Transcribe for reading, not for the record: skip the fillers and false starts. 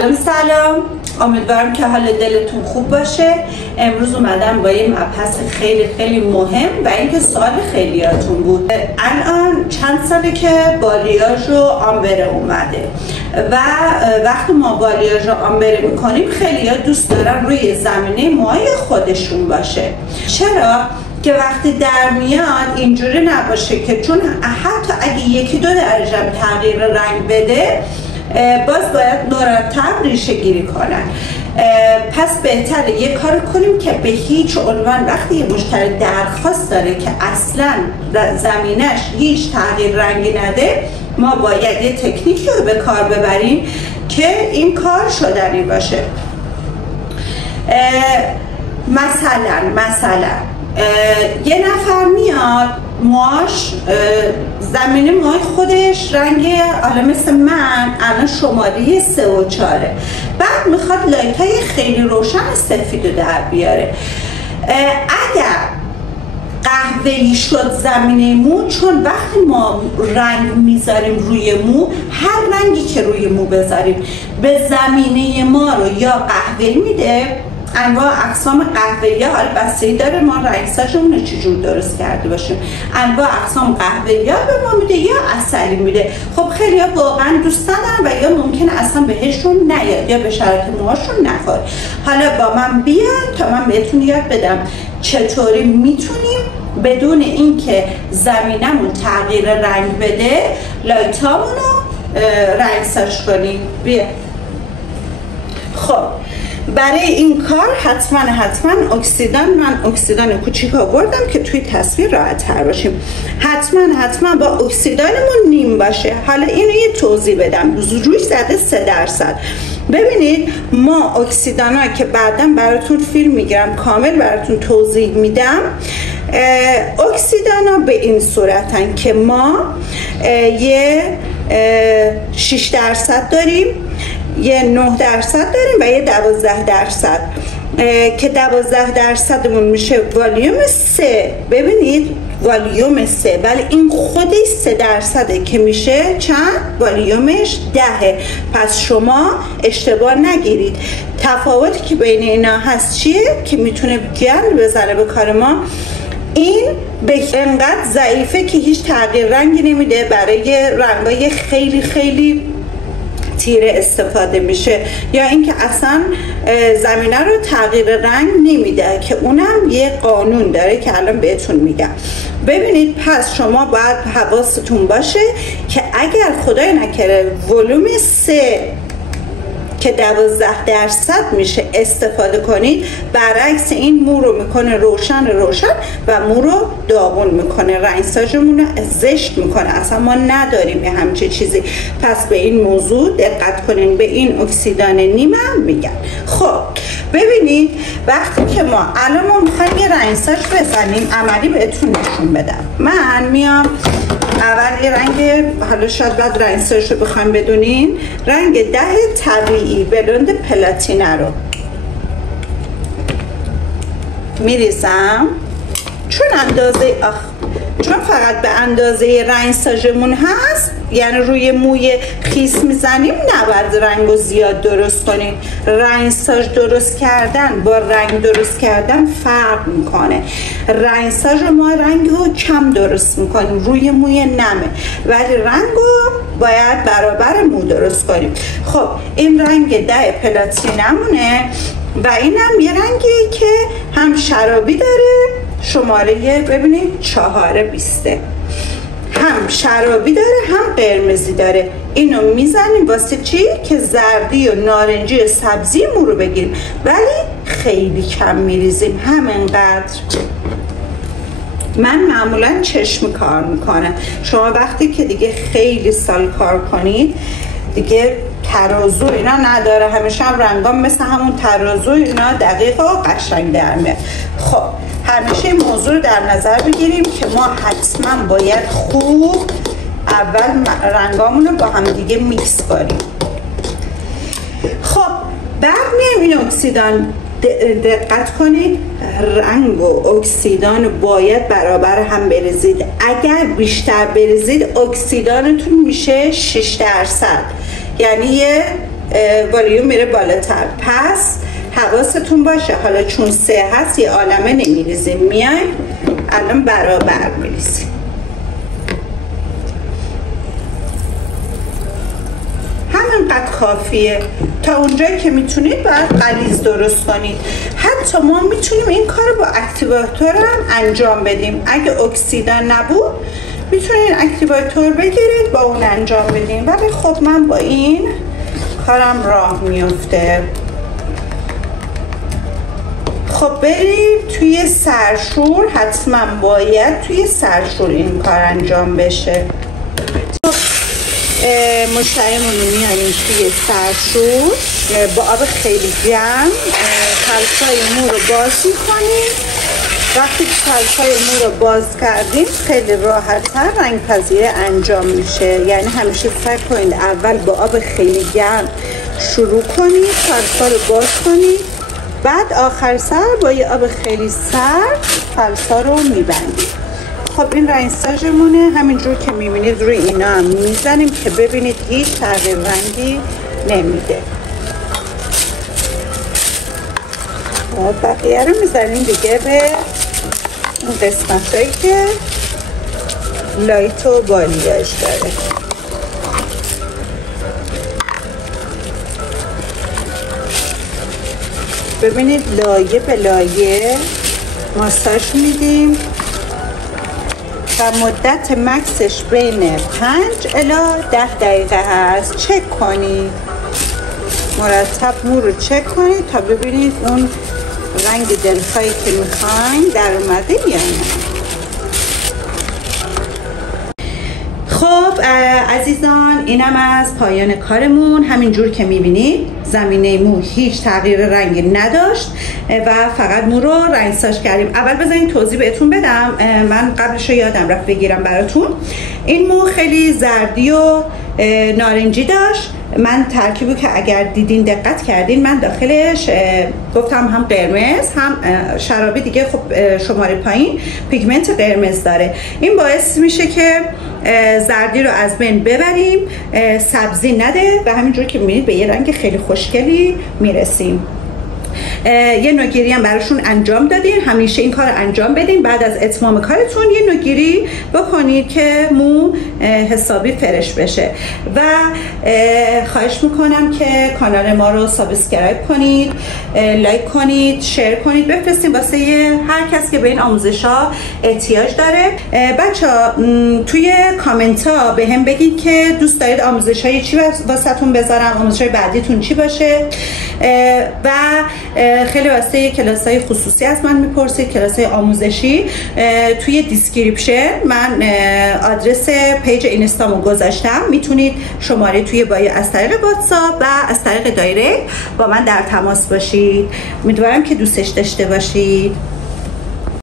سلام، امیدوارم که حال دلتون خوب باشه. امروز اومدم با یه مبحث خیلی مهم و اینکه سوال خیلیاتون بود. الان چند ساله که بالیاژ و آمبره اومده و وقتی ما بالیاژ و آمبره میکنیم خیلیا دوست دارن روی زمینه موهای خودشون باشه. چرا؟ که وقتی در میاد اینجوری نباشه که چون حتی اگه یکی دو درجه تغییر رنگ بده باز باید مرتب ریشه گیری کنن. پس بهتره یه کار کنیم که به هیچ عنوان وقتی یه مشتری درخواست داره که اصلا زمینش هیچ تغییر رنگی نده، ما باید یه تکنیکی رو به کار ببریم که این کار شدنی باشه. مثلا یه نفر میاد موهاش زمینه موهای خودش رنگ حالا مثل من الان شماره 3 و 4، بعد میخواد لایت های خیلی روشن سفید رو در بیاره. اگر قهوه‌ای شد زمینه مو، چون وقتی ما رنگ میذاریم روی مو، هر رنگی که روی مو بذاریم به زمینه ما رو یا قهوه‌ای میده، انواع اقسام قهوه‌ای، حالا بستگی داره ما رنگسازمون رو چجور درست کرده باشیم، انواع اقسام قهوه‌ای به ما میده یا عسلی میده. خب خیلی ها واقعا دوست دارن و یا ممکنه اصلا بهشون نیاد یا به شرایط موهاشون نخوره. حالا با من بیاد تا من بهتون یاد بدم چطوری میتونیم بدون اینکه زمینمون تغییر رنگ بده لایتامون رو رنگساز کنیم. بیا. خب برای این کار حتما اکسیدان، من اکسیدان کوچیک آوردم که توی تصویر راحت تر باشیم. حتما با اکسیدانمون نیم باشه. حالا اینو یه توضیح بدم. روش زده 3%. ببینید ما اکسیدانا که بعداً براتون فیلم میگیرم کامل براتون توضیح میدم، اکسیدانا به این صورتن که ما یه 6% داریم، یه 9% داریم و یه 12%، که 12%مون میشه والیوم 3. ببینید والیوم 3، ولی این خودش 3% که میشه چند؟ والیومش 10. پس شما اشتباه نگیرید. تفاوتی که بین اینا هست چیه که میتونه گند بزنه به کار ما؟ این به انقدر ضعیفه که هیچ تغییر رنگی نمیده، برای رنگای خیلی تیره استفاده میشه، یا اینکه اصلا زمینه رو تغییر رنگ نمیده که اونم یه قانون داره که الان بهتون میگم. ببینید پس شما باید حواستون باشه که اگر خدای نکره ولوم 3 که 12% میشه استفاده کنید، برعکس این مو رو میکنه روشن و مو رو داغون میکنه، رنگسازمون رو زشت میکنه. اصلا ما نداریم یه همچین چیزی. پس به این موضوع دقت کنین. به این اکسیدان نیمم میگن. خب ببینید وقتی که ما الان ما میخوایم یه رنگساز بزنیم، عملی بهتون نشون بدم. من میام اول یه رنگ، حالا شاید بعد رنگسازش رو بخوایم بدونین، رنگ 10 طبیعی بلوند پلاتینه رو میریزم، چون فقط به اندازه رنگسازمون هست، یعنی روی موی خیس میزنیم، نباید رنگ رو زیاد درست کنیم. رنگساز درست کردن با رنگ درست کردن فرق میکنه. رنگساز ما رنگ رو کم درست میکنیم، روی موی نمه، ولی رنگ رو باید برابر مو درست کنیم. خب این رنگ 10 پلاتینمونه و اینم یه رنگی که هم شرابی داره، شماره ببینید 420، هم شرابی داره هم قرمزی داره. اینو میزنیم واسه چی؟ که زردی و نارنجی و سبزی مو رو بگیریم، ولی خیلی کم میریزیم، همینقدر. من معمولا چشم کار میکنم. شما وقتی که دیگه خیلی سال کار کنید دیگه ترازو اینا نداره، همیشه هم رنگام مثل همون ترازو اینا دقیق و قشنگ در میاد. خب همیشه این موضوع رو در نظر بگیریم که ما حتما باید خوب اول رنگامون رو با هم دیگه میکس کنیم. خب بعد میایم این اکسیدان، دقت کنید رنگ و اکسیدان باید برابر هم بریزید. اگر بیشتر بریزید اکسیدانتون میشه 6%، یعنی یه والیوم میره بالاتر. پس حواستون باشه، حالا چون 3 هست یه عالمه نمیریزیم، میایم الان برابر میریزیم. همینقدر کافیه. تا اونجایی که میتونید باید غلیظ درست کنید. حتی ما میتونیم این کار با اکتیواتور هم انجام بدیم. اگه اکسیدان نبود میتونید اکتیواتور بگیرید با اون انجام بدیم، ولی خب من با این کارم راه میفته. خب بریم توی سرشور، حتما باید توی سرشور این کار انجام بشه. مشتریمون رو میاریم توی سرشور با آب خیلی گرم، پلسای مو رو باز میکنیم. وقتی که پلسای مو رو باز کردیم خیلی راحت‌تر رنگ پذیری انجام میشه. یعنی همیشه سعی کنید اول با آب خیلی گرم شروع کنید، پلسا رو باز کنید، بعد آخر سر با یه آب خیلی سرد پلسا رو میبندید. خب این رنگساژمونه، همینجور که میبینید روی اینا هم میزنیم که ببینید هیچ تغییر رنگی نمیده. خب بقیه رو میزنیم دیگه به این قسمت هایی که لایت و بالیاژ داره. ببینید لایه به لایه ماساژ میدیم و مدت مکسش بین 5 الی 10 دقیقه هست. چک کنید، مرتب مو رو چک کنید تا ببینید اون رنگ دلخواهی که میخواین در اومده یا نه. خب عزیزان، اینم از پایان کارمون. همینجور که میبینید زمینه مو هیچ تغییر رنگی نداشت و فقط مو رو رنگساژ کردیم. اول بذارین توضیح بهتون بدم، من قبلش رو یادم رفت بگیرم براتون. این مو خیلی زردی و نارنجی داشت. من ترکیبی که اگر دیدین دقت کردین من داخلش گفتم هم قرمز هم شرابی دیگه، خب شماره پایین پیگمنت قرمز داره. این باعث میشه که زردی رو از بین ببریم، سبزی نده و همینجور که میبینید به یه رنگ خیلی خوشگلی میرسیم. یه نوگیری هم براشون انجام دادین. همیشه این کار انجام بدین. بعد از اتمام کارتون یه نوگیری بکنید که مو حسابی فرش بشه و خواهش میکنم که کانال ما رو سابسکرایب کنید، لایک کنید، شیر کنید، بفرستین واسه هر کس که به این آموزش ها احتیاج داره. بچه‌ها توی کامنت ها به هم بگید که دوست دارید آموزش های چی واسهتون بذارم، آموزش های بعدیتون چی باشه و خیلی واسه کلاس های خصوصی از من میپرسید، کلاس های آموزشی. توی دیسکریپشن من آدرس پیج اینستامو گذاشتم، میتونید شماره توی بایو از طریق واتساپ و از طریق دایرکت با من در تماس باشید. امیدوارم که دوستش داشته باشید.